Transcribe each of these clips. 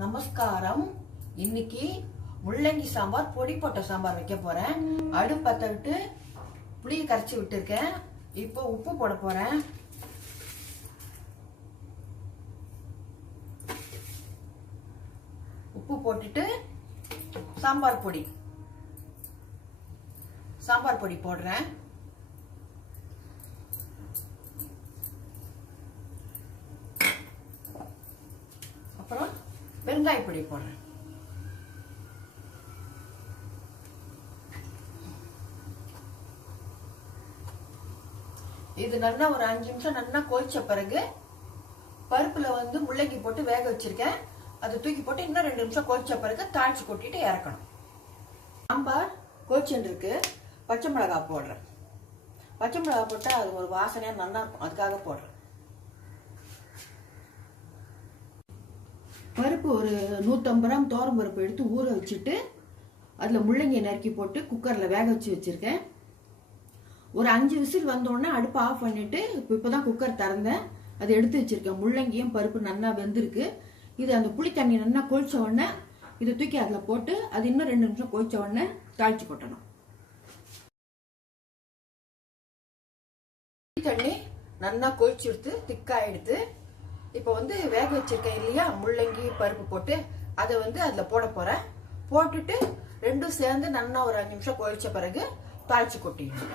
நமஸ்காரம். இன்னைக்கு முள்ளங்கி சாம்பார், பொடி போட்ட சாம்பார் வைக்க போறேன். அடுப்பத்தை விட்டு புளியை கரைச்சி விட்டுருக்கேன். இப்போ உப்பு போட போறேன். உப்பு போட்டுட்டு சாம்பார் பொடி போடுறேன். அப்புறம் வெங்காய பொடி போடுறேன். இது நல்லா ஒரு 5 நிமிஷம் நல்லா கொதிச்ச பிறகு பருப்புல முள்ளங்கி போட்டு வேக வச்சிருக்கேன். அதை தூக்கி போட்டு இன்னும் 2 நிமிஷம் கொதிச்ச பிறகு தாளிச்சு கொட்டிட்டு இறக்கணும். சாம்பார் கொதிச்சுட்டு இருக்கு. பச்சை மிளகாய் போடுறேன். பச்சை மிளகாய் போட்டா அது ஒரு வாசனையா நல்லா இருக்கும், அதுக்காக போடுறேன். பருப்பு ஒரு 150 கிராம் தோரம் பருப்பு எடுத்து ஊற வச்சுட்டு அதில் முள்ளங்கி நறுக்கி போட்டு குக்கரில் வேக வச்சிருக்கேன். ஒரு 5 விசில் வந்தோடனே அடுப்பு ஆஃப் பண்ணிட்டு இப்போதான் குக்கர் திறந்தேன். அதை எடுத்து வச்சிருக்கேன். முள்ளங்கியும் பருப்பு நல்லா வெந்திருக்கு. இது அந்த புளி தண்ணி நல்லா கொதிச்ச உடனே இதை தூக்கி அதில் போட்டு அது இன்னும் 2 நிமிஷம் கொதிச்ச உடனே தாளிச்சு கொட்டணும். தண்ணி நல்லா கொதிச்சு எடுத்து திக்கா எடுத்து இப்போ வேக வச்சிருக்கேன் இல்லையா, முள்ளங்கி பருப்பு போட்டு அதை அதில் போட போறேன். போட்டுட்டு ரெண்டும் சேர்ந்து நல்லா ஒரு 5 நிமிஷம் கொதிச்ச பிறகு தாளிச்சு கொட்டிடணும்.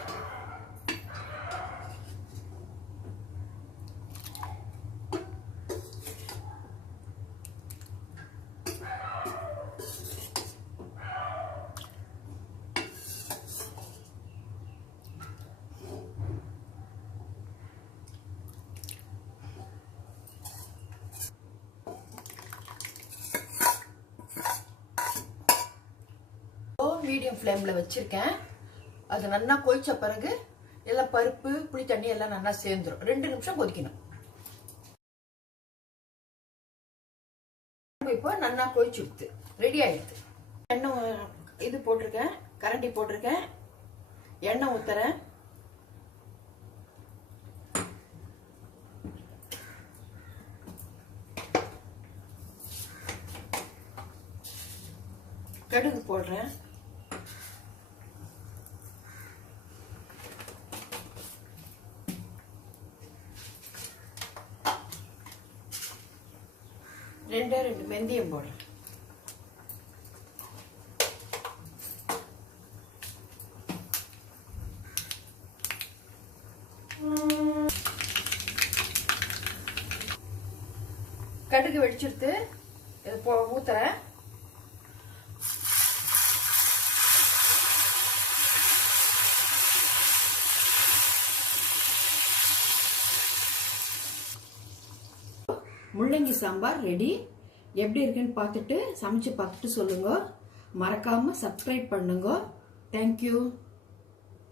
மீடியம் ஃப்ளேம்ல வச்சிருக்கேன். அது நல்லா கொதிச்ச பிறகு எல்லாம் பருப்பு புளி தண்ணி எல்லாம் நல்லா சேர்ந்துரும். 2 நிமிஷம் கொதிக்கணும். இப்போ நல்லா கொதிச்சுடுது, ரெடி ஆயிடுது. எண்ணெய் இது போட்டிருக்கேன், கரண்டி போட்டிருக்கேன். எண்ணெய் ஊத்துறேன். கடுகு போடுறேன். ரெண்டு வெந்தயம் போடுறேன். கடுகு வெடிச்சிருத்து ஊத்துறேன். முள்ளங்கி சாம்பார் ரெடி. எப்படி இருக்குன்னு பார்த்துட்டு சமைச்சு பார்த்துட்டு சொல்லுங்க. மறக்காம சப்ஸ்கிரைப் பண்ணுங்க. தேங்க்யூ.